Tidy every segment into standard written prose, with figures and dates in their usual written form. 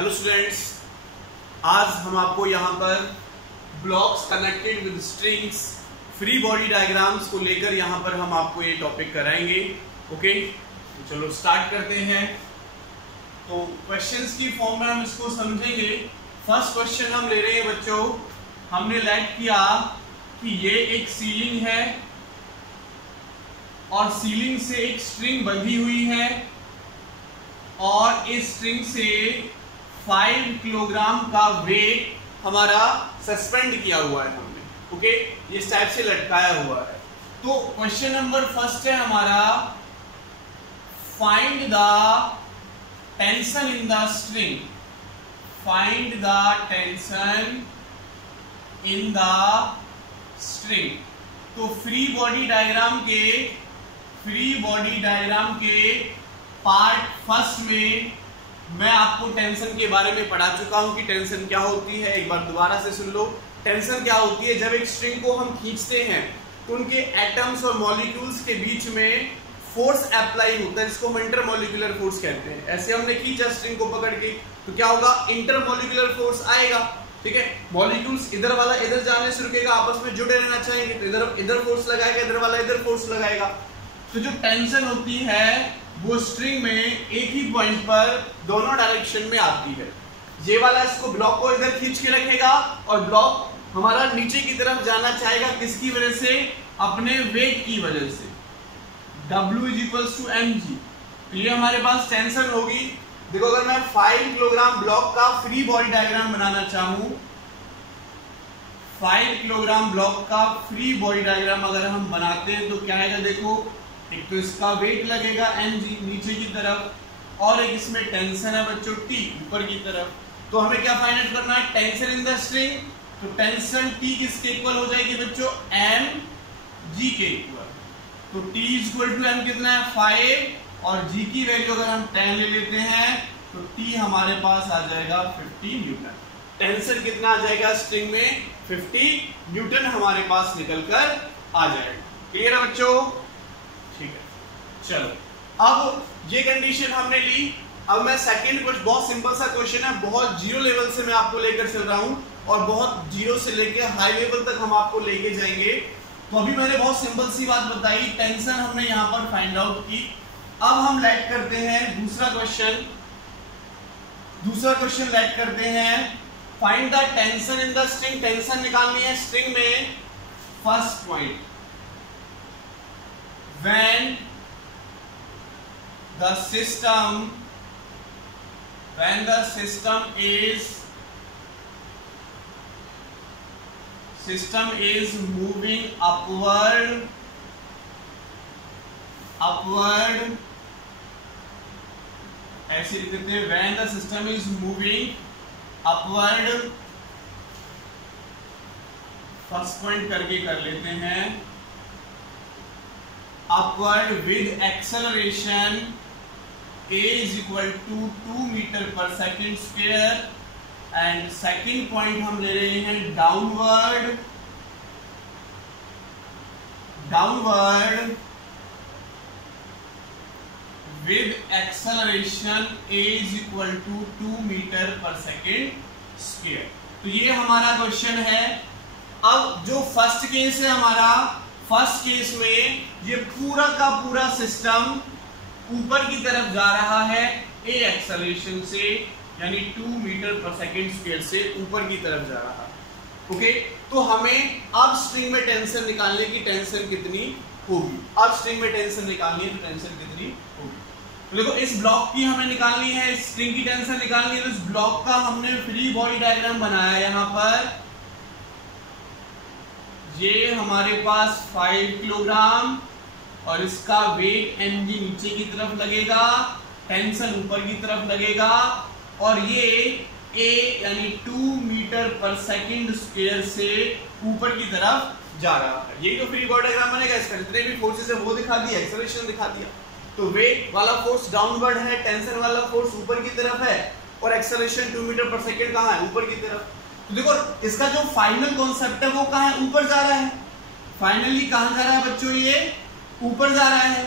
Hello students, आज हम आपको यहाँ पर blocks connected with strings free body diagrams को लेकर यहाँ पर हम आपको ये टॉपिक कराएंगे। ओके, तो चलो स्टार्ट करते हैं। तो क्वेश्चंस की फॉर्म में हम इसको समझेंगे। फर्स्ट क्वेश्चन हम ले रहे हैं बच्चों, हमने लेट किया कि ये एक सीलिंग है और सीलिंग से एक स्ट्रिंग बंधी हुई है और इस स्ट्रिंग से 5 किलोग्राम का वेट हमारा सस्पेंड किया हुआ है हमने। ओके, ये इस टाइप से लटकाया हुआ है। तो क्वेश्चन नंबर फर्स्ट है हमारा, find the tension in the string. Find the tension in the string. तो फ्री बॉडी डायग्राम के पार्ट फर्स्ट में मैं आपको टेंशन के बारे में पढ़ा चुका हूं कि टेंशन क्या होती है। एक बार दोबारा से सुन लो। टेंशन क्या होती है? जब एक स्ट्रिंग को हम खींचते हैं तो उनके एटम्स और मॉलिक्यूल्स के बीच में फोर्स अप्लाई होता है, जिसको हम इंटरमॉलिक्यूलर फोर्स कहते हैं। ऐसे हमने खींचा स्ट्रिंग को पकड़ के तो क्या होगा? इंटरमॉलिक्यूलर फोर्स आएगा। ठीक है, मॉलिक्यूल्स इधर वाला इधर जाने से रुकेगा, आपस में जुड़े रहना चाहेंगे तो इधर फोर्स लगाएगा, इधर वाला इधर फोर्स लगाएगा। तो जो टेंशन होती है वो स्ट्रिंग में एक ही पॉइंट पर दोनों डायरेक्शन में आती है। ये वाला इसको ब्लॉक को इधर खींच के रखेगा और ब्लॉक हमारा नीचे की तरफ जाना चाहेगा। किसकी वजह से? अपने वेट की वजह से। W = mg। तो ये हमारे पास टेंशन होगी। देखो, अगर मैं 5 किलोग्राम ब्लॉक का फ्री बॉडी डायग्राम बनाना चाहूं, 5 किलोग्राम ब्लॉक का फ्री बॉडी डायग्राम अगर हम बनाते हैं तो क्या आएगा? देखो, एक तो इसका वेट लगेगा mg नीचे की तरफ और एक इसमें टेंशन है बच्चों T ऊपर की तरफ। तो हमें क्या फाइंड आउट करना है? Tension in the string. तो टेंशन T किसके इक्वल हो जाएगी बच्चों? mg के इक्वल। तो T = m कितना है? 5 और g की वैल्यू अगर हम 10 ले लेते हैं तो T हमारे पास आ जाएगा 50 न्यूटन। टेंशन कितना आ जाएगा स्ट्रिंग में? 50 न्यूटन हमारे पास निकल कर आ जाएगा। क्लियर है बच्चों? ठीक है, चलो अब ये कंडीशन हमने ली। अब मैं सेकंड क्वेश्चन, बहुत सिंपल सा क्वेश्चन है, बहुत जीरो लेवल से मैं आपको लेकर चल रहा हूं और बहुत जीरो से लेकर हाई लेवल तक हम आपको लेके जाएंगे। तो अभी मैंने बहुत सिंपल सी बात बताई, टेंशन हमने यहां पर फाइंड आउट की। अब हम लेट करते हैं दूसरा क्वेश्चन लेट करते हैं, find the tension in the string. Tension निकालनी है स्ट्रिंग में। First point, when the system is moving upward ऐसे लिख देते हैं, when the system is moving upward। First point करके कर लेते हैं, upward with acceleration a = 2 metre per second square. And second point हम ले रहे हैं downward with acceleration a = 2 metre per second square. तो ये हमारा क्वेश्चन है। अब जो फर्स्ट केस है हमारा, फर्स्ट केस में ये पूरा का पूरा सिस्टम ऊपर की तरफ जा रहा है ए एक्सेलरेशन से, यानी 2 मीटर पर सेकेंड स्क्वायर से ऊपर की तरफ जा रहा है। ओके, तो हमें अब स्ट्रिंग में टेंशन निकालने की, टेंशन कितनी होगी? अब स्ट्रिंग में टेंशन निकालनी है तो टेंशन कितनी होगी? तो देखो, इस ब्लॉक की हमें निकालनी है, इस स्ट्रिंग की टेंशन निकालनी है। तो इस ब्लॉक का हमने फ्री बॉडी डायग्राम बनाया यहां पर। ये हमारे पास 5 किलोग्राम और इसका वेट mg नीचे की तरफ लगेगा, टेंशन ऊपर की तरफ लगेगा और ये a यानी 2 मीटर पर सेकेंड स्क्वायर से ऊपर की तरफ जा रहा है। यही तो फ्री बॉडी डायग्राम बनेगा। इसका जितने भी फोर्सेस है वो दिखा दिया, एक्सेलरेशन दिखा दिया। तो वेट वाला फोर्स डाउनवर्ड है, टेंशन वाला फोर्स ऊपर की तरफ है और एक्सेलरेशन 2 मीटर पर सेकेंड कहाँ है? ऊपर की तरफ। तो देखो, इसका जो फाइनल कॉन्सेप्ट है वो कहाँ है? ऊपर जा रहा है। फाइनली कहां जा रहा है बच्चों? ये ऊपर जा रहा है।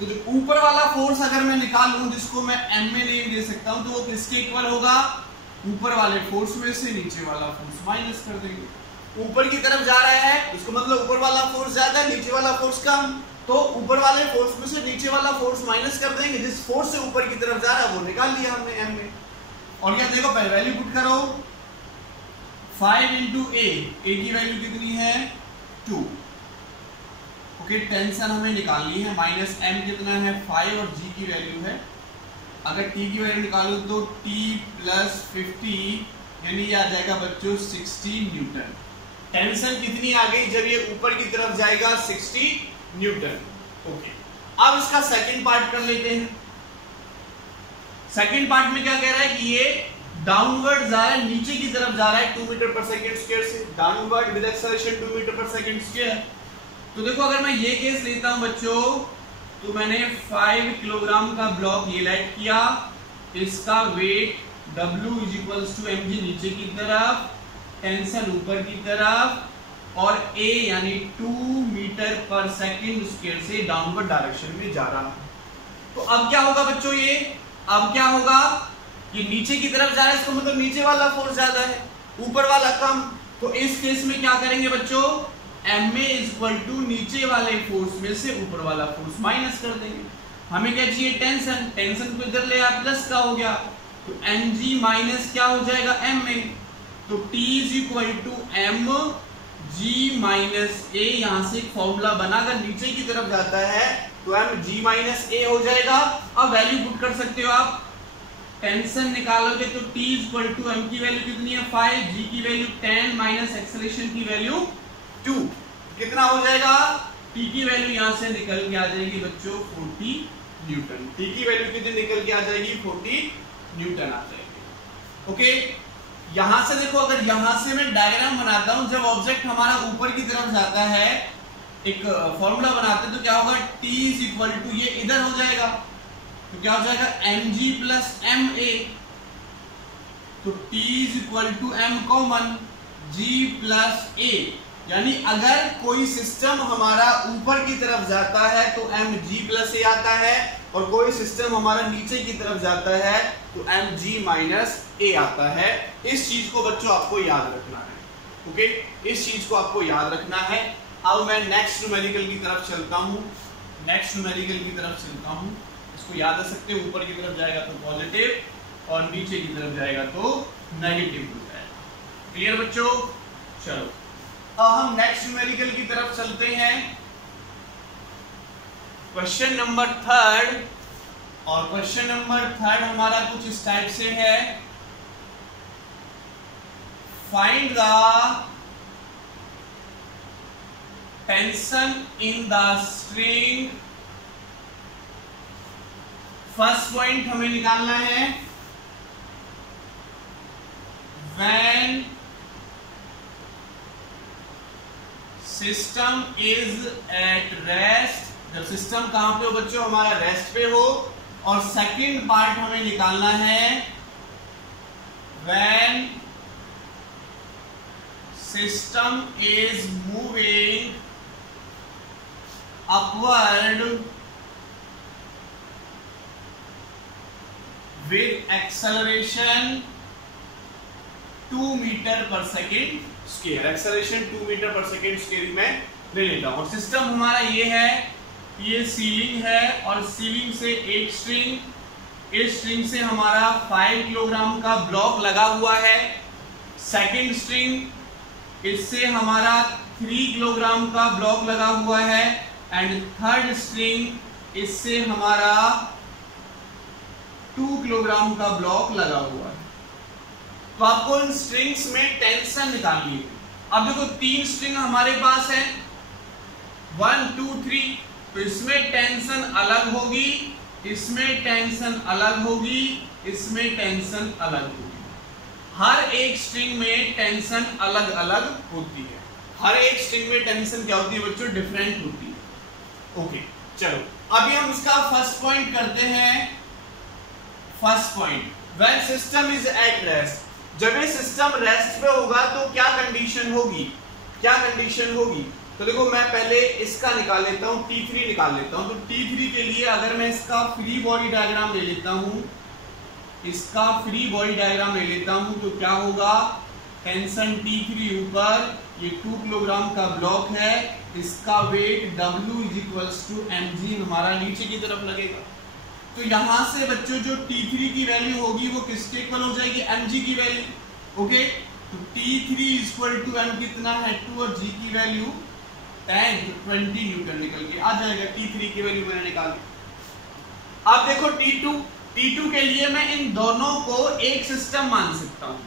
तो जो ऊपर वाला फोर्स अगर मैं निकालूं जिसको मैं एम में नेम दे सकता हूं, तो वो किसके इक्वल होगा? ऊपर वाले फोर्स में से नीचे वाला फोर्स माइनस कर देंगे। ऊपर की तरफ जा रहा है, इसको मतलब ऊपर वाला फोर्स ज्यादा, नीचे वाला फोर्स कम, तो ऊपर वाले फोर्स में से नीचे वाला फोर्स माइनस कर देंगे। जिस फोर्स से ऊपर की तरफ जा रहा है वो निकाल लिया हमने एम में। और क्या देखो, पहले वैल्यू पुट करो, 5 इंटू ए की वैल्यू कितनी है? 2। ओके, टेंशन हमें निकालनी है, माइनस एम कितना है? 5 और जी की वैल्यू है, अगर टी की वैल्यू निकालू तो टी प्लस 50 यानी ये आ जाएगा बच्चों 60 न्यूटन। टेंशन कितनी आ गई जब ये ऊपर की तरफ जाएगा? 60 न्यूटन। ओके, अब इसका सेकंड पार्ट कर लेते हैं। सेकंड पार्ट में क्या कह रहा है कि ये डाउनवर्ड जा रहा है, नीचे की तरफ जा रहा है 2 मीटर पर सेकंड स्क्वायर से, downward with acceleration 2 metre per second square. तो देखो, अगर मैं ये केस लेता हूं बच्चों, तो मैंने 5 किलोग्राम का ब्लॉक ये लाइट किया, इसका वेट W = mg नीचे की तरफ, टेंशन ऊपर की तरफ, और A यानी 2 मीटर पर सेकंड स्क्वायर से डाउनवर्ड डायरेक्शन में जा रहा है। तो अब क्या होगा बच्चों, ये अब क्या होगा, ये नीचे की तरफ जा रहा है, इसको मतलब नीचे वाला फोर्स ज्यादा है, ऊपर वाला कम। तो इस केस में क्या करेंगे बच्चों, ma = नीचे वाले फोर्स में से ऊपर वाला फोर्स माइनस कर देंगे। हमें क्या चाहिए? टेंशन, टेंशन को इधर ले आया, प्लस का हो गया, तो mg माइनस क्या हो जाएगा? ma। तो T = mg माइनस a, यहां से एक फॉर्मूला बना, अगर नीचे की तरफ जाता है तो mg माइनस a हो जाएगा। अब वैल्यू पुट कर सकते हो आप, टेंशन निकालोगे तो T = m की वैल्यू कितनी है? 5, g की वैल्यू 10 माइनस एक्सेलरेशन की वैल्यू 2, कितना हो जाएगा? T की वैल्यू यहां से निकल के आ जाएगी बच्चों 40 न्यूटन। T की वैल्यू कितनी निकल के आ जाएगी? 40 न्यूटन आ जाएगी। ओके, यहां से देखो, अगर यहां से मैं डायग्राम बनाता हूं, जब ऑब्जेक्ट हमारा ऊपर की तरफ जाता है, एक फॉर्मूला बनाते हैं, तो क्या होगा? T = ये इधर हो जाएगा, तो क्या हो जाएगा? mg plus ma। तो T = m common, g plus a, यानी अगर कोई सिस्टम हमारा ऊपर की तरफ जाता है तो mg प्लस a आता है, और कोई सिस्टम हमारा नीचे की तरफ जाता है तो mg माइनस a आता है। इस चीज को बच्चों आपको याद रखना है। ओके, इस चीज को आपको याद रखना है। अब मैं नेक्स्ट न्यूमेरिकल की तरफ चलता हूं, इसको याद रख सकते हो, ऊपर की तरफ जाएगा तो पॉजिटिव और नीचे की तरफ जाएगा तो नेगेटिव हो जाएगा। क्लियर बच्चों? चलो अब हम नेक्स्ट न्यूमेरिकल की तरफ चलते हैं। क्वेश्चन नंबर 3, और क्वेश्चन नंबर 3 हमारा कुछ इस टाइप से है, find the tension in the string. First point हमें निकालना है, when system is at rest, जब सिस्टम कहां पे हो बच्चों? हमारा रेस्ट पे हो। और सेकंड पार्ट हमें निकालना है, when system is moving upward with acceleration 2 metre per second square. Acceleration 2 metre per second square में ले लेता हूं। और सिस्टम हमारा ये है, ये सीलिंग है, और सीलिंग से एक स्ट्रिंग, इस स्ट्रिंग से हमारा 5 किलोग्राम का ब्लॉक लगा हुआ है। सेकेंड स्ट्रिंग, इससे हमारा 3 किलोग्राम का ब्लॉक लगा हुआ है। एंड थर्ड स्ट्रिंग, इससे हमारा 2 किलोग्राम का ब्लॉक लगा हुआ है। तो आपको इन स्ट्रिंग्स में टेंशन निकालनी है। अब देखो 3 स्ट्रिंग हमारे पास है, 1 2 3, तो इसमें टेंशन अलग होगी, इसमें टेंशन अलग होगी, इसमें टेंशन अलग होगी। हर एक स्ट्रिंग में टेंशन अलग अलग होती है। हर एक स्ट्रिंग में टेंशन क्या होती है बच्चों? डिफरेंट होती है। ओके, चलो अभी हम इसका फर्स्ट पॉइंट करते हैं। First point, when system is at rest, जब ये सिस्टम रेस्ट पे होगा तो क्या कंडीशन होगी? क्या कंडीशन होगी? तो देखो मैं पहले इसका निकाल लेता हूं, T3 निकाल लेता हूं। तो T3 के लिए अगर मैं इसका फ्री बॉडी डायग्राम ले लेता हूं, इसका फ्री बॉडी डायग्राम ले लेता हूं, तो क्या होगा, टेंशन T3 ऊपर, ये 2 किलोग्राम का ब्लॉक है, इसका वेट W = mg हमारा नीचे की तरफ लगेगा। तो यहां से बच्चों जो T3 की वैल्यू होगी वो किसके इक्वल हो जाएगी, mg की वैल्यू। ओके, तो T3 = m कितना है 2 और g की वैल्यू 10, तो 20 न्यूटन निकल के आ जाएगा। T3 की वैल्यू मैंने निकाली। अब देखो T2 के लिए मैं इन दोनों को एक सिस्टम मान सकता हूं।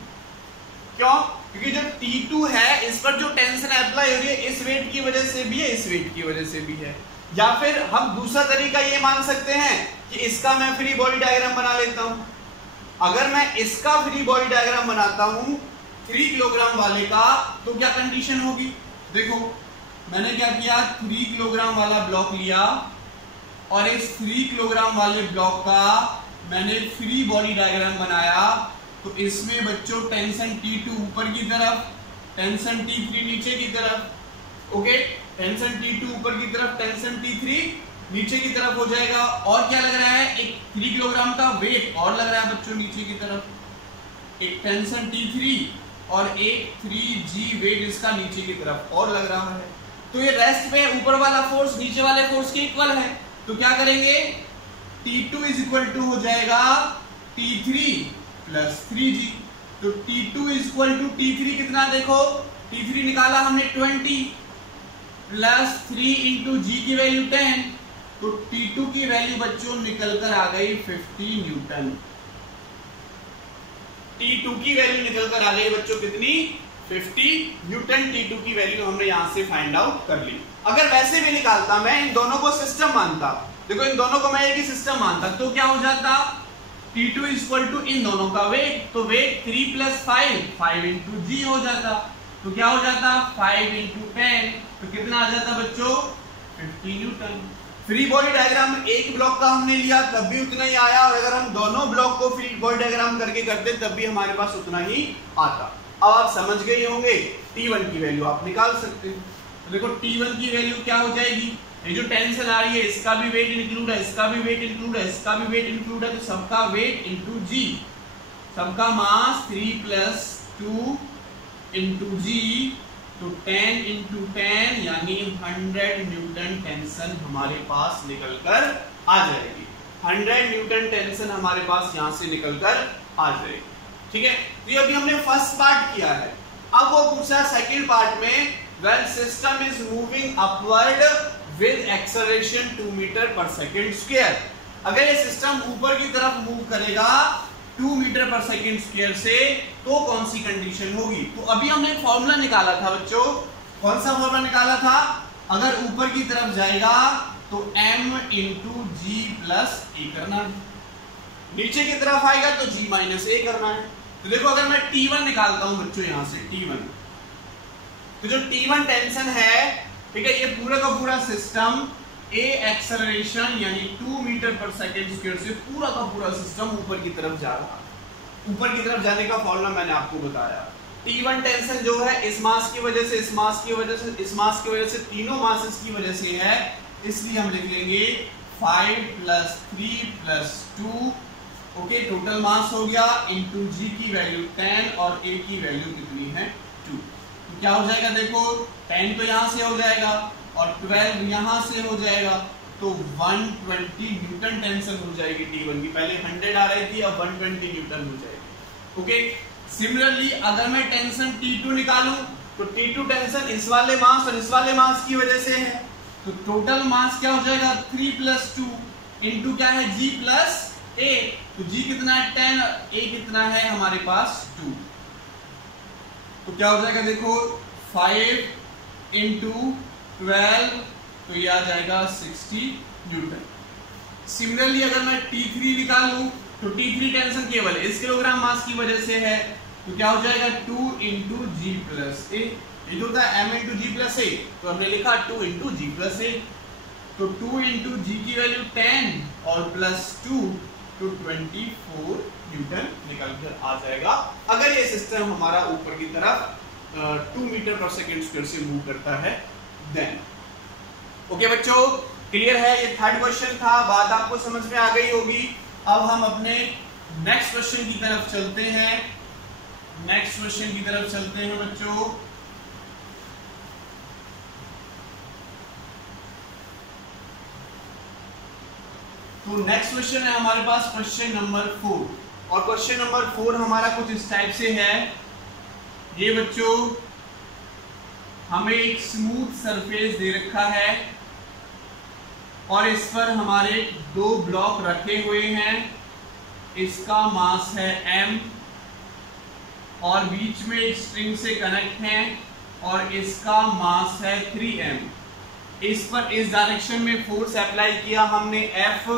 क्यों? क्योंकि जो T2 है इस पर जो टेंशन अप्लाई हो रही है इस वेट की वजह से भी है, इस वेट की वजह से भी है। या फिर हम दूसरा तरीका ये मान सकते हैं कि इसका मैं फ्री बॉडी डायग्राम बना लेता हूं। अगर मैं इसका फ्री बॉडी डायग्राम बनाता हूं 3 किलोग्राम वाले का, तो क्या कंडीशन होगी, देखो मैंने क्या किया, 3 किलोग्राम वाला ब्लॉक लिया और इस 3 किलोग्राम वाले ब्लॉक का मैंने फ्री बॉडी डायग्राम बनाया। तो इसमें बच्चों टेंशन T2 ऊपर की तरफ, टेंशन T3 नीचे की तरफ। ओके, टेंशन T2 ऊपर की तरफ, टेंशन T3 नीचे की तरफ हो जाएगा। और क्या लग रहा है, एक 3 किलोग्राम का वेट और लग रहा है बच्चों नीचे की तरफ, एक टेंशन T3 और एक 3g वेट इसका नीचे की तरफ और लग रहा है। तो ये रेस्ट पे ऊपर वाला फोर्स नीचे वाले फोर्स के इक्वल है। तो क्या करेंगे, T2 = हो जाएगा T3 + 3g। तो T2 = T3 कितना, देखो T3 निकाला हमने 20 + 3 × g की वैल्यू 10। तो T2 की वैल्यू बच्चों निकल कर आ गई 50 न्यूटन। T2 की वैल्यू निकल कर आ गई बच्चों कितनी, 50 न्यूटन। T2 की वैल्यू हमने यहां से फाइंड आउट कर ली। अगर वैसे भी निकालता, मैं इन दोनों को सिस्टम मानता, देखो इन दोनों को मैं एक ही सिस्टम मानता, तो क्या हो जाता, T2 = इन दोनों का वेट, तो वेट 3 + 5 × g हो जाता। तो क्या हो जाता, 5 × 10, तो कितना आ जाता बच्चों, 50 न्यूटन। फ्री बॉडी डायग्राम एक ब्लॉक का हमने लिया तब भी उतना ही आया, और अगर हम दोनों ब्लॉक को फ्री बॉडी डायग्राम करके करते तब भी हमारे पास उतना ही आता। अब आप समझ गए होंगे, T1 की वैल्यू आप निकाल सकते हैं। तो देखो T1 की वैल्यू क्या हो जाएगी, ये जो टेंशन आ रही है इसका भी वेट इंक्लूड है, इसका भी वेट इंक्लूड है, इसका भी वेट इंक्लूड है, तो सबका वेट इंटू जी, सबका मास 3 + 2 × g, तो 10 × 10 यानी 100 न्यूटन टेंशन हमारे पास निकल कर आ जाएगी। 100 न्यूटन टेंशन हमारे पास यहां से निकल कर आ जाएगी। ठीक है, तो ये अभी हमने फर्स्ट पार्ट किया है। अब वो पूछा सेकंड पार्ट में, when system is moving upward with acceleration 2 m/s²। अगर ये सिस्टम ऊपर की तरफ मूव करेगा 2 m/s² से, तो कौन सी कंडीशन होगी। तो अभी हमने एक फॉर्मूला निकाला था बच्चों, कौन सा फॉर्मूला निकाला था, अगर ऊपर की तरफ जाएगा तो m × g + a करना है, नीचे की तरफ आएगा तो g - a करना है। तो देखो अगर मैं T1 निकालता हूं बच्चों, यहां से T1, तो जो T1 टेंशन है, ठीक है, ये पूरा का पूरा सिस्टम A एक्सेलरेशन यानी 2 m/s² से पूरा का पूरा सिस्टम ऊपर की तरफ जा रहा है। ऊपर की तरफ जाने का फॉर्मूला मैंने आपको बताया। T1 टेंशन जो है इस मास की वजह से, इस मास की वजह से, इस मास की वजह से, तीनों मासेस की वजह से है, इसलिए हम लिख लेंगे 5 + 3 + 2, ओके, टोटल मास हो गया इंटू जी की वैल्यू 10 और ए की वैल्यू कितनी है 2। तो क्या हो जाएगा, देखो 10 तो यहां से हो जाएगा और 12 यहां से हो जाएगा, तो 120 न्यूटन टेंशन हो जाएगी T1 की। पहले 100 आ रही थी, अब 120 न्यूटन हो जाएगी। ओके, सिमिलरली अगर मैं टेंशन T2 निकालूं तो T2 टेंशन इस वाले मास और इस वाले मास की वजह से है, तो टोटल मास क्या हो जाएगा 3 + 2 इंटू क्या है G + A। तो G कितना है 10, A कितना है हमारे पास 2। तो क्या हो जाएगा, देखो 5 × 12, तो ये आ जाएगा 60 न्यूटन। सिमिलरली अगर मैं T3 निकालूं तो T3 टेंशन केवल इस किलोग्राम मास की वजह से है, तो क्या हो जाएगा 2 × G + A। ये जो होता है m × G + A, तो हमने लिखा 2 × G + A। तो 2 × G की वैल्यू 10 और +2 तो 24 न्यूटन निकल कर आ जाएगा, अगर ये सिस्टम हमारा ऊपर की तरफ 2 m/s² से मूव करता है देन। ओके बच्चों, क्लियर है? ये थर्ड क्वेश्चन था, बात आपको समझ में आ गई होगी। अब हम अपने नेक्स्ट क्वेश्चन की तरफ चलते हैं। नेक्स्ट क्वेश्चन की तरफ चलते हैं बच्चों। तो नेक्स्ट क्वेश्चन है हमारे पास क्वेश्चन नंबर 4, और क्वेश्चन नंबर 4 हमारा कुछ इस टाइप से है। ये बच्चों हमें एक स्मूथ सरफेस दे रखा है और इस पर हमारे 2 ब्लॉक रखे हुए हैं। इसका मास है m और बीच में एक स्ट्रिंग से कनेक्ट है और इसका मास है 3m। इस पर इस डायरेक्शन में फोर्स अप्लाई किया हमने F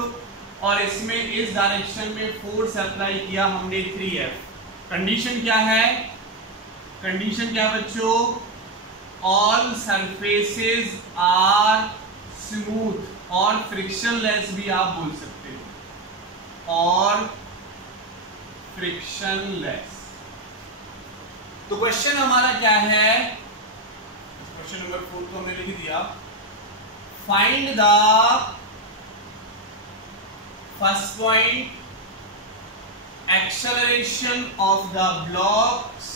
और इसमें इस डायरेक्शन में फोर्स अप्लाई किया हमने 3F। कंडीशन क्या है? कंडीशन क्या बच्चों? ऑल सरफेसेस आर स्मूथ और फ्रिक्शनलेस भी आप बोल सकते हो, और फ्रिक्शनलेस। तो क्वेश्चन हमारा क्या है? क्वेश्चन नंबर 4 को हमने लिख दिया। Find the first point, acceleration of the blocks,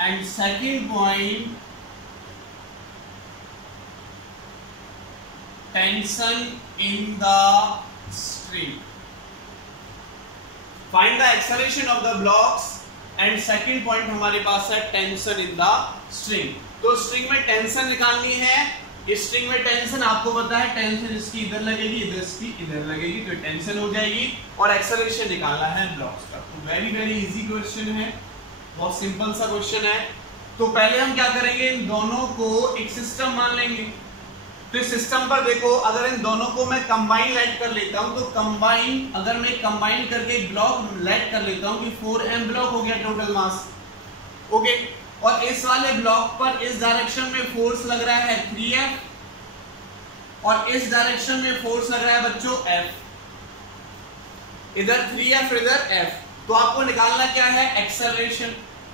and second point, tension in the string. Find the acceleration of the blocks and second point हमारे पास है टेंशन इन द स्ट्रिंग। तो स्ट्रिंग में tension निकालनी है। इस स्ट्रिंग में tension आपको पता है, टेंशन इसकी इधर लगेगी, इधर इसकी इधर लगेगी, तो टेंशन हो जाएगी, और एक्सेलरेशन निकालना है ब्लॉक्स का। तो वेरी वेरी इजी क्वेश्चन है, बहुत सिंपल सा क्वेश्चन है। तो पहले हम क्या करेंगे, इन दोनों को एक सिस्टम मान लेंगे। तो इस सिस्टम पर देखो, अगर इन दोनों को मैं कंबाइन लेट कर लेता हूं, तो कंबाइन अगर मैं कंबाइन करके एक ब्लॉक लेट कर लेता हूं कि 4m ब्लॉक हो गया टोटल मास। ओके, और इस वाले ब्लॉक पर इस डायरेक्शन में फोर्स लग रहा है 3F और इस डायरेक्शन में फोर्स लग रहा है बच्चों F। इधर 3F इधर F। तो आपको निकालना क्या है? एक्सेलरेशन।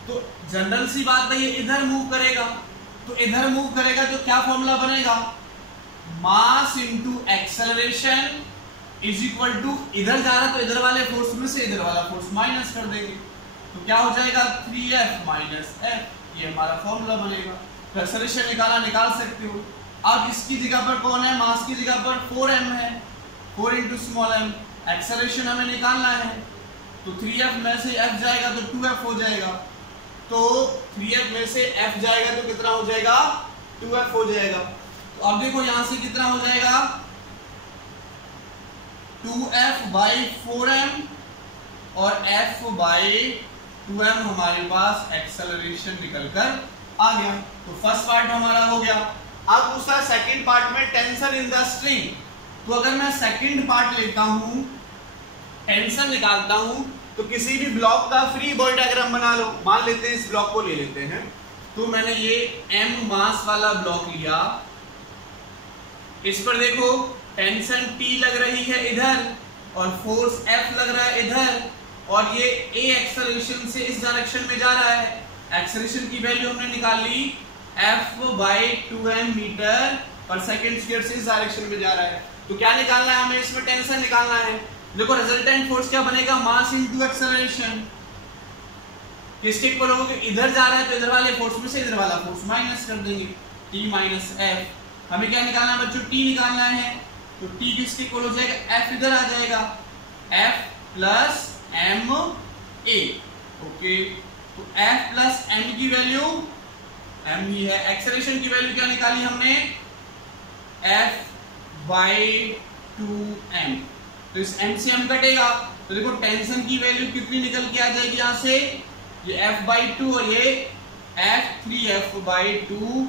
तो जनरल सी बात है, ये इधर मूव करेगा, तो इधर मूव करेगा तो क्या फॉर्मूला बनेगा? Mass into acceleration is equal to, इधर जा रहा तो इधर वाले फोर्स में से इधर वाला फोर्स माइनस कर देंगे, तो क्या हो जाएगा? 3F minus F। ये हमारा फॉर्मूला बनेगा। तो एक्सेलरेशन निकाल सकते हो। अब इसकी जगह पर कौन है? मास की जगह पर 4m है, 4 इंटू स्मॉल m। एक्सेलरेशन हमें निकालना है, तो 3F में से F जाएगा तो 2F हो जाएगा। तो 3F में से F जाएगा तो कितना हो जाएगा? 2F हो जाएगा। तो अब देखो यहां से कितना हो जाएगा? 2F बाई 4m और F बाई 2m हमारे पास एक्सेलरेशन निकलकर आ गया। तो फर्स्ट पार्ट हमारा हो गया। अब दूसरा सेकंड पार्ट में टेंशन इन द स्ट्रिंग। तो अगर मैं सेकंड पार्ट लेता हूं, टेंशन निकालता हूं, तो किसी भी ब्लॉक का फ्री बॉडी डायग्राम बना लो। मान लेते हैं इस ब्लॉक को ले लेते हैं। तो मैंने ये m मास वाला ब्लॉक लिया, इस पर देखो टेंशन T लग रही है इधर और फोर्स F लग रहा है इधर, और ये A एक्सेलरेशन से इस डायरेक्शन में जा रहा है। एक्सेलरेशन की वैल्यू हमने निकाल ली, F by 2m metre per second square से इस डायरेक्शन में जा रहा है। तो क्या निकालना है हमें? इसमें टेंशन निकालना है। देखो रिजल्टेंट फोर्स क्या बनेगा? मास इनटू एक्सेलरेशन। किसके इक्वल होगा? इधर जा रहा है तो इधर वाले फोर्स में से इधर वाला फोर्स माइनस कर देंगे, T माइनस F। हमें क्या निकालना है बच्चों? T निकालना है। तो T किसके इक्वल हो जाएगा? F इधर आ जाएगा, F plus m a। Okay, तो F प्लस m की वैल्यू m ही है। एक्सेलरेशन की वैल्यू क्या निकाली हमने? F by 2m। तो इस m से m कटेगा, तो देखो टेंशन की वैल्यू कितनी निकल के आ जाएगी यहां से? ये F बाई 2 और ये F 3F बाई 2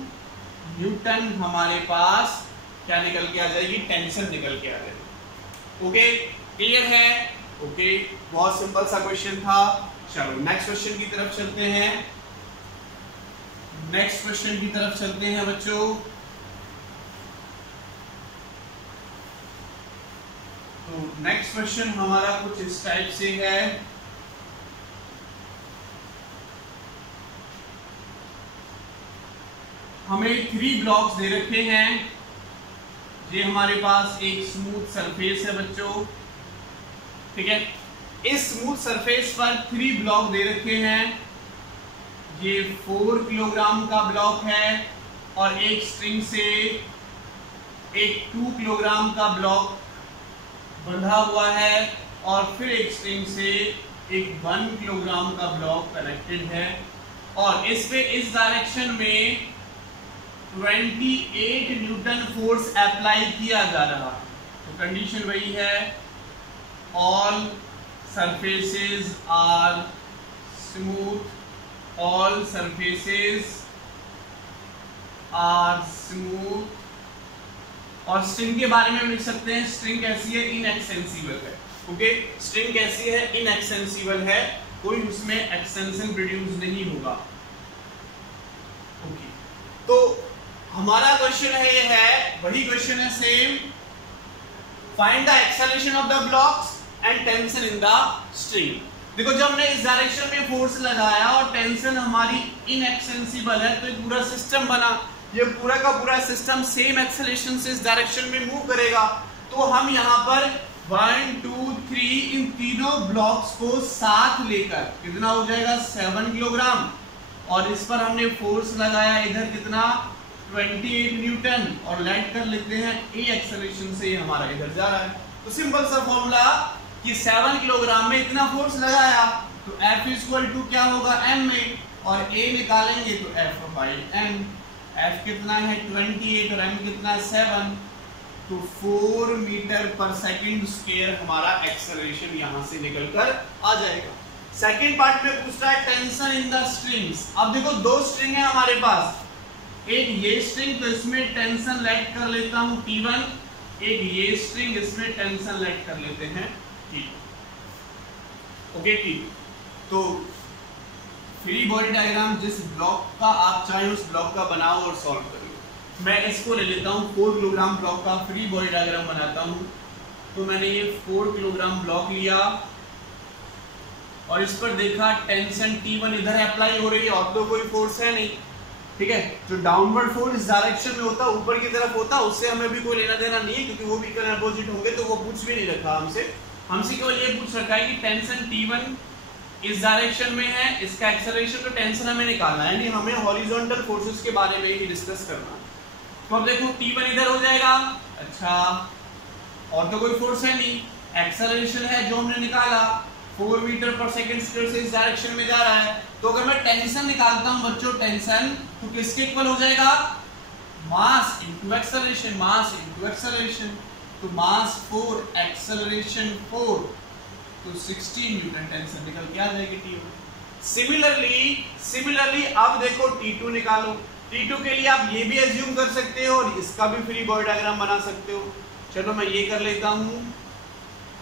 न्यूटन हमारे पास क्या निकल के आ जाएगी? टेंशन निकल के आ जाएगी। ओके, क्लियर है? ओके, बहुत सिंपल सा क्वेश्चन था। चलो नेक्स्ट क्वेश्चन की तरफ चलते हैं। नेक्स्ट क्वेश्चन की तरफ चलते हैं बच्चों। तो नेक्स्ट क्वेश्चन हमारा कुछ इस टाइप से है। हमें 3 ब्लॉक्स दे रखे हैं। ये हमारे पास एक स्मूथ सरफेस है बच्चों, ठीक है। इस स्मूथ सरफेस पर 3 ब्लॉक दे रखे हैं। ये 4 किलोग्राम का ब्लॉक है और एक स्ट्रिंग से एक 2 किलोग्राम का ब्लॉक बंधा हुआ है और फिर एक स्ट्रिंग से एक 1 किलोग्राम का ब्लॉक कनेक्टेड है और इस पे इस डायरेक्शन में 28 न्यूटन फोर्स अप्लाई किया जा रहा है। तो कंडीशन वही है, all surfaces are smooth, all surfaces are smooth. और स्ट्रिंग के बारे में लिख सकते हैं, स्ट्रिंग कैसी है, इनएक्सटेंसिबल है। ओके, स्ट्रिंग कैसी है, इनएक्सटेंसिबल है, कोई उसमें एक्सटेंशन प्रोड्यूस नहीं होगा। ओके, तो हमारा क्वेश्चन है, ये है वही क्वेश्चन है same, find the acceleration of the blocks and tension in the string. देखो जब हमने इस डायरेक्शन में फोर्स लगाया और टेंशन हमारी इनएक्सटेंसिबल है तो एक पूरा सिस्टम बना, ये पूरा का पूरा सिस्टम सेम एक्सेलरेशन से इस डायरेक्शन में मूव करेगा। तो हम यहाँ पर 1 2 3 इन तीनों ब्लॉक्स को साथ लेकर कितना हो जाएगा 7 किलोग्राम और इस पर हमने फोर्स लगाया इधर कितना 28 न्यूटन और लेट कर लेते हैं ए एक्सेलरेशन से ये हमारा इधर जा रहा है। तो सिंपल सा फॉर्मूला कि 7 किलोग्राम में इतना फोर्स लगाया तो F इक्वल टू क्या होगा m में और A निकालेंगे तो F बाई m। F कितना है 28 और m कितना है 7, तो 4 मीटर पर सेकंड स्क्वायर हमारा एक्सेलरेशन यहां से निकलकर आ जाएगा। सेकंड पार्ट में पूछ रहा है टेंशन इन द स्ट्रिंग्स। अब देखो 2 स्ट्रिंग है हमारे पास, एक ये स्ट्रिंग तो इसमें टेंशन लेट कर लेता हूं T1, एक ये स्ट्रिंग इसमें टेंशन लेट कर लेते हैं T2। ओके ठीक, तो फ्री बॉडी डायग्राम जिस ब्लॉक का आप चाहे उस ब्लॉक का बनाओ और सॉल्व करो। मैं इसको ले लेता हूं 4 किलोग्राम ब्लॉक का फ्री बॉडी डायग्राम बनाता हूं। तो मैंने ये 4 किलोग्राम ब्लॉक लिया और इस पर देखा टेंशन T1 इधर अप्लाई हो रही है और तो कोई फोर्स है नहीं, ठीक है। जो डाउनवर्ड फोर्स इस डायरेक्शन में होता ऊपर की तरफ होता उससे हमें भी कोई लेना देना नहीं है क्योंकि वो भी इक्वल अपोजिट होंगे, तो वो पूछ भी नहीं रखा हमसे केवल ये पूछ रखा है कि टेंशन T1 इस डायरेक्शन में है, इसका एक्सेलरेशन तो टेंशन हमें निकालना है, नहीं हमें हॉरिजॉन्टल फोर्सेस के बारे में ही डिस्कस करना है। तो अब देखो T1 इधर हो जाएगा, अच्छा और तो कोई फोर्स है नहीं, एक्सेलरेशन है जो हमने निकाला 4 मीटर पर सेकंड स्क्वायर से इस डायरेक्शन में जा रहा है। तो अगर मैं टेंशन निकालता हूं बच्चों, टेंशन तो किसके इक्वल हो जाएगा, मास इनटू एक्सेलरेशन, मास इनटू एक्सेलरेशन। तो मास 4 एक्सेलरेशन 4 तो 16 न्यूटन टेंशन निकल के आ जाएगी T1। सिमिलरली अब देखो T2 निकालो। T2 के लिए आप ये भी एज्यूम कर सकते हो और इसका भी फ्री बॉडी डायग्राम बना सकते हो। चलो मैं ये कर लेता हूं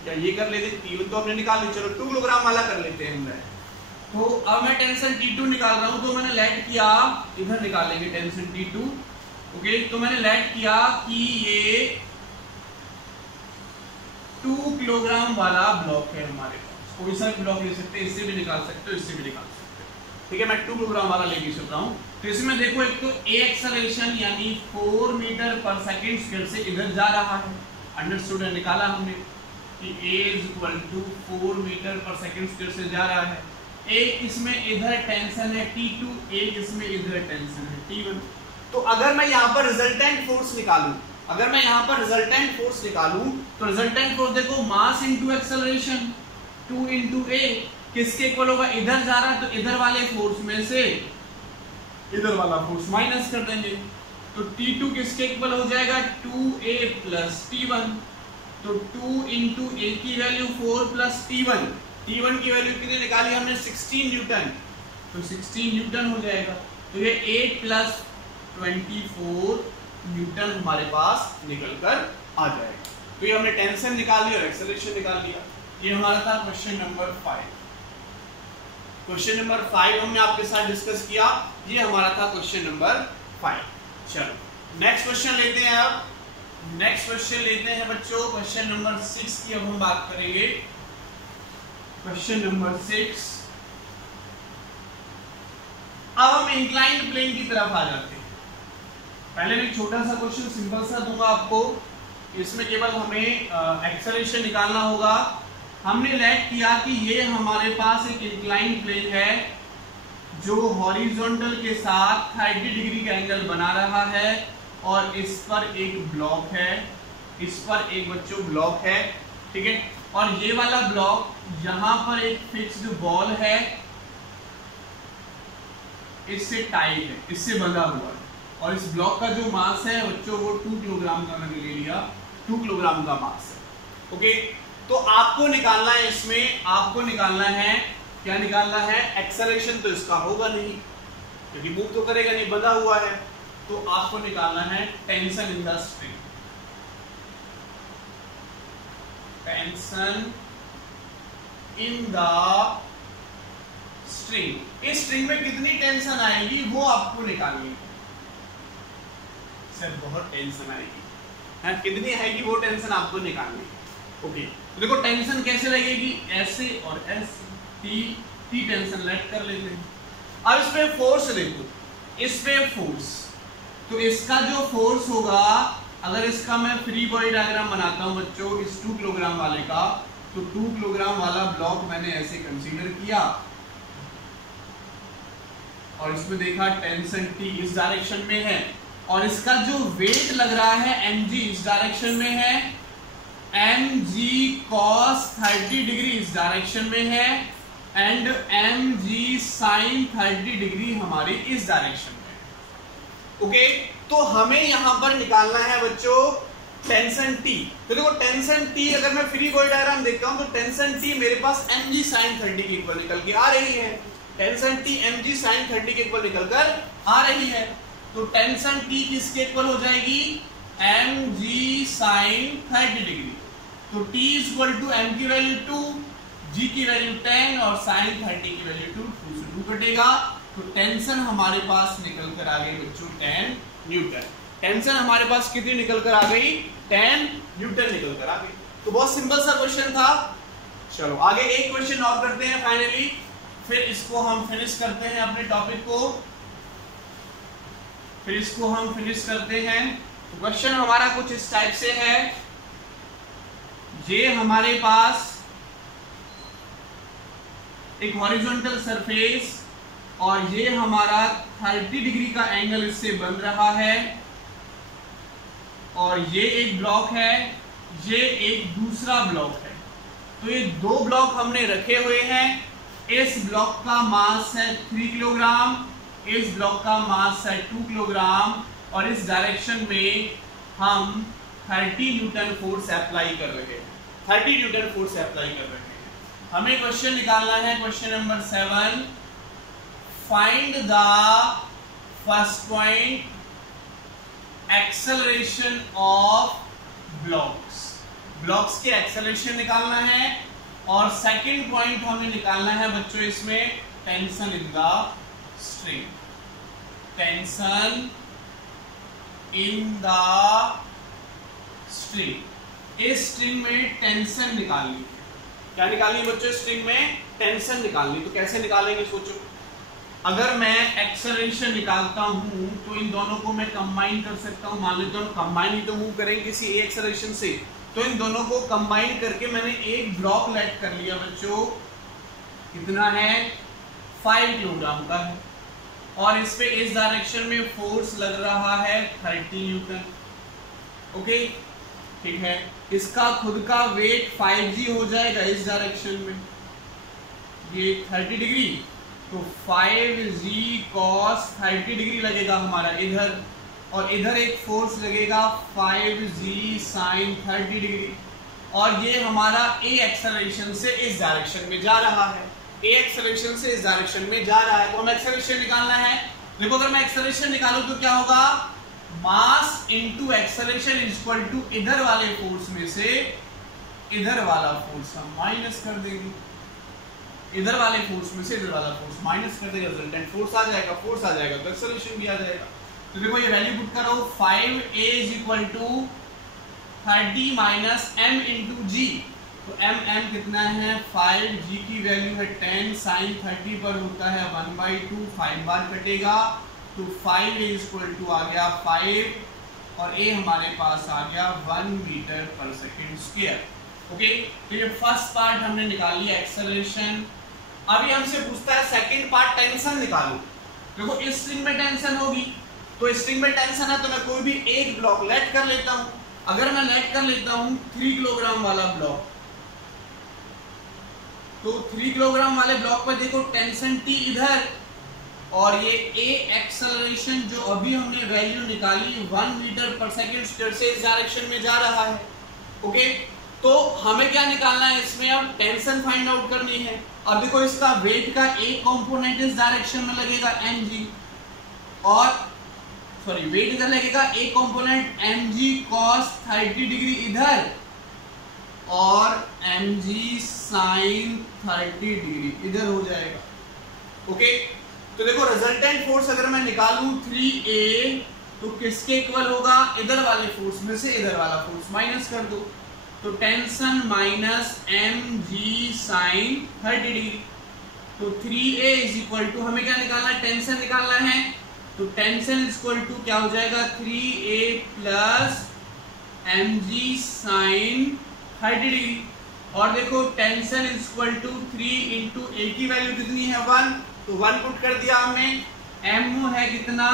या ये कर लेते, T1 तो हमने निकाल ली, चलो 2 किलोग्राम वाला कर लेते हैं हम। तो अब मैं टेंशन T2 निकाल रहा हूं, तो मैंने लेट किया, इधर निकालेंगे टेंशन T2। ओके, तो मैंने लेट किया कि ये 2 किलोग्राम वाला ब्लॉक है हमारे पास, कोई सा ब्लॉक ले सकते हैं, इससे भी निकाल सकते हो, इससे भी निकाल सकते हो, ठीक है। मैं 2 किलोग्राम वाला लेके चल रहा हूँ। तो इसमें देखो एक तो A एक्सेलरेशन यानी 4 मीटर पर सेकंड स्क्वायर से इधर जा रहा है, अंडरस्टूड है, निकाला हमने कि A is equal to 4 metre per second square से जा रहा है। एक इसमें इधर टेंशन है T2, एक इसमें इधर टेंशन है T1। तो अगर मैं यहाँ पर रिजल्टेंट फोर्स निकालूं, तो रिजल्टेंट फोर्स देखो मास इनटू एक्सेलरेशन 2 into A किसके इक्वल होगा, इधर जा रहा है तो इधर वाले फोर्स में से इधर वाला फोर्स माइनस कर देंगे। तो T2 किसके इक्वल हो जाएगा 2A प्लस T1। तो 2 into A की वैल्यू 4 प्लस T1 की वैल्यू कितनी निकाली हमने 16 न्यूटन, तो 16 न्यूटन हो जाएगा। तो ये 8 प्लस 24 न्यूटन हमारे पास निकल कर आ जाएगा। तो ये हमने टेंशन निकाल लिया और एक्सेलरेशन निकाल लिया। ये हमारा था क्वेश्चन नंबर 5। क्वेश्चन नंबर 5 हमने आपके साथ डिस्कस किया, ये हमारा था क्वेश्चन नंबर 5। चलो नेक्स्ट क्वेश्चन लेते हैं। अब नेक्स्ट क्वेश्चन लेते हैं बच्चों, क्वेश्चन नंबर 6 की अब हम बात करेंगे। क्वेश्चन नंबर 6, अब हम इंक्लाइंड प्लेन की तरफ आ जाते हैं। पहले मैं एक छोटा सा क्वेश्चन सिंपल सा दूंगा आपको, इसमें केवल हमें एक्सेलरेशन निकालना होगा। हमने लेट किया कि ये हमारे पास एक इंक्लाइन प्लेन है जो हॉरिजॉन्टल के साथ 30 डिग्री का एंगल बना रहा है, और इस पर एक ब्लॉक है, इस पर एक बच्चों ब्लॉक है, ठीक है। और ये वाला ब्लॉक यहां पर एक फिक्स्ड बॉल है, इससे टाइट है, इससे बंधा हुआ है, और इस ब्लॉक का जो मास है बच्चों वो 2 किलोग्राम का मैंने ले लिया, 2 किलोग्राम का मास है। ओके, तो आपको निकालना है, इसमें आपको निकालना है, क्या निकालना है? एक्सेलरेशन तो इसका होगा नहीं क्योंकि मूव तो करेगा नहीं, बंधा हुआ है। तो आपको निकालना है tension in the string, tension in the string. इस स्ट्रिंग में कितनी टेंशन आएगी वो आपको निकालनी है। सर बहुत टेंशन आएगी, हाँ कितनी आएगी वो टेंशन आपको निकालनी है। ओके, तो देखो टेंशन कैसे लगेगी, ऐसे और ऐसे, टी टेंशन लेट कर लेते हैं। अब इस पे फोर्स देखो, इस पे फोर्स, तो इसका जो फोर्स होगा, अगर इसका मैं फ्री बॉडी डायग्राम बनाता हूं बच्चों इस 2 किलोग्राम वाले का, तो 2 किलोग्राम वाला ब्लॉक मैंने ऐसे कंसीडर किया और इसमें देखा टेंशन टी इस डायरेक्शन में है, और इसका जो वेट लग रहा है mg इस डायरेक्शन में है, mg cos 30 डिग्री इस डायरेक्शन में है, एंड mg sin 30 डिग्री हमारी इस डायरेक्शन में है। ओके, तो हमें यहां पर निकालना है बच्चों टेंशन टी। तो देखो टेंशन टी अगर मैं फ्री बॉडी डायग्राम देखता हूं तो टेंशन टी मेरे पास mg sin 30 के इक्वल निकल के आ रही है, टेंशन टी mg sin 30 के इक्वल निकल कर आ रही है। तो टेंशन टी किसके इक्वल हो जाएगी? mg sin 30 degree. तो t इक्वल टू m की वैल्यू 2, g की वैल्यू 10 और sin 30 की वैल्यू 2, 2 से 2 कटेगा, तो टेंशन हमारे पास निकल कर आ गई बच्चों 10 न्यूटन। टेंशन हमारे पास कितनी निकल कर आ गई? 10 न्यूटन निकल कर आ गई। तो बहुत सिंपल सा क्वेश्चन था। चलो आगे एक क्वेश्चन और करते हैं फाइनली, फिर इसको हम फिनिश करते हैं अपने टॉपिक को, फिर इसको हम फिनिश करते हैं। तो क्वेश्चन हमारा कुछ इस टाइप से है, ये हमारे पास एक हॉरिजॉन्टल सरफेस और ये हमारा 30 डिग्री का एंगल इससे बन रहा है, और ये एक ब्लॉक है, ये एक दूसरा ब्लॉक है। तो ये 2 ब्लॉक हमने रखे हुए हैं। इस ब्लॉक का मास है 3 किलोग्राम, इस ब्लॉक का मास है 2 किलोग्राम, और इस डायरेक्शन में हम 30 न्यूटन फोर्स अप्लाई कर रहे हैं, 30 न्यूटन फोर्स अप्लाई कर रहे हैं। हमें क्वेश्चन निकालना है, question number 7, find the first point acceleration of blocks. Blocks के एक्सेलरेशन निकालना है, और सेकंड पॉइंट हमें निकालना है बच्चों इसमें tension in the string, tension in the string. इस स्ट्रिंग में टेंशन निकालनी है। क्या निकालनी है बच्चों? स्ट्रिंग में टेंशन निकालनी। तो कैसे निकालेंगे सोचो। अगर मैं एक्सेलरेशन निकालता हूं तो इन दोनों को मैं कंबाइन कर सकता हूं, मान लो दोनों कंबाइन ही तो मूव करेंगे किसी एक एक्सेलरेशन से, तो इन दोनों को कंबाइन करके मैंने एक ब्लॉक लेट कर लिया बच्चों, कितना है? 5 किलोग्राम का है, और इस पे इस डायरेक्शन में फोर्स लग रहा है 30 न्यूटन। ओके ठीक है, इसका खुद का वेट 5g हो जाएगा इस डायरेक्शन में, ये 30 डिग्री, तो 5g cos 30 डिग्री लगेगा हमारा इधर, और इधर एक फोर्स लगेगा 5g sin 30 डिग्री, और ये हमारा a एक्सेलरेशन से इस डायरेक्शन में जा रहा है, a एक्सेलरेशन से इस डायरेक्शन में जा रहा है। तो हमें एक्सेलरेशन निकालना है। देखो अगर मैं एक्सेलरेशन निकालूं तो क्या होगा? Mass into acceleration is equal to इधर वाले फोर्स में से इधर वाला फोर्स हम माइनस कर देंगे, इधर वाले फोर्स में से इधर वाला फोर्स माइनस कर देगा, रिजल्टेंट फोर्स आ जाएगा, फोर्स आ जाएगा तो एक्सेलरेशन भी आ जाएगा। तो देखो ये वैल्यू पुट करो, 5a is equal to 30 minus m into g, तो m कितना है? 5, g की वैल्यू है 10, sin 30 पर होता है 1/2, 5 बार कटेगा, तो 5A इक्वल टू आ गया 5 और A हमारे पास आ गया 1 metre per second square. Okay, तो ये फर्स्ट पार्ट हमने निकाल लिया एक्सेलरेशन। अभी हमसे पूछता है सेकंड पार्ट टेंशन निकालो। देखो इस स्ट्रिंग में टेंशन होगी, तो स्ट्रिंग में टेंशन है तो मैं कोई भी एक ब्लॉक लेट कर लेता हूं। अगर मैं लेट कर लेता हूं 3 किलोग्राम वाला ब्लॉक, तो 3 किलोग्राम वाले ब्लॉक पर देखो टेंशन T इधर और ये A एक्सेलरेशन जो अभी हमने वैल्यू निकाली 1 मीटर पर सेकेंड स्क्वायर से इस डायरेक्शन में जा रहा है। ओके, तो हमें क्या निकालना है इसमें, अब टेंशन फाइंड आउट करनी है। अब देखो इसका वेट का एक कंपोनेंट इस डायरेक्शन में लगेगा mg और सॉरी वेट इधर लगेगा, एक कंपोनेंट mg cos 30 डिग्री इधर और mg sin 30 डिग्री इधर हो जाएगा। ओके, तो देखो रिजल्टेंट फोर्स अगर मैं निकालूं 3A तो किसके इक्वल होगा, इधर वाले फोर्स में से इधर वाला फोर्स माइनस कर दो, तो tension minus mg sin 30 degree. तो 3A इज इक्वल टू हमें क्या निकालना है, टेंशन निकालना है, तो टेंशन इज इक्वल टू क्या हो जाएगा 3A plus mg sin 30 degree. और देखो tension is equal to 3 into A की वैल्यू कितनी है 1, तो 1 पुट कर दिया हमने, m है कितना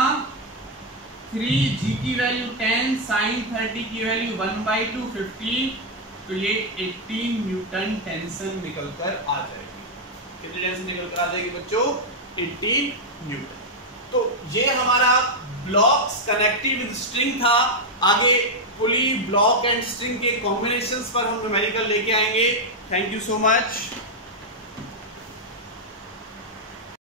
3, g की वैल्यू 10, sin 30 की वैल्यू 1/2 15, तो ये 18 न्यूटन टेंशन निकलकर आ जाएगी। कितनी टेंशन निकलकर आ जाएगी बच्चों, 18 न्यूटन। तो ये हमारा ब्लॉक्स कनेक्टेड विद स्ट्रिंग था। आगे पुली, ब्लॉक एंड स्ट्रिंग के कॉम्बिनेशंस पर हम न्यूमेरिकल लेके आएंगे। Thank you so much.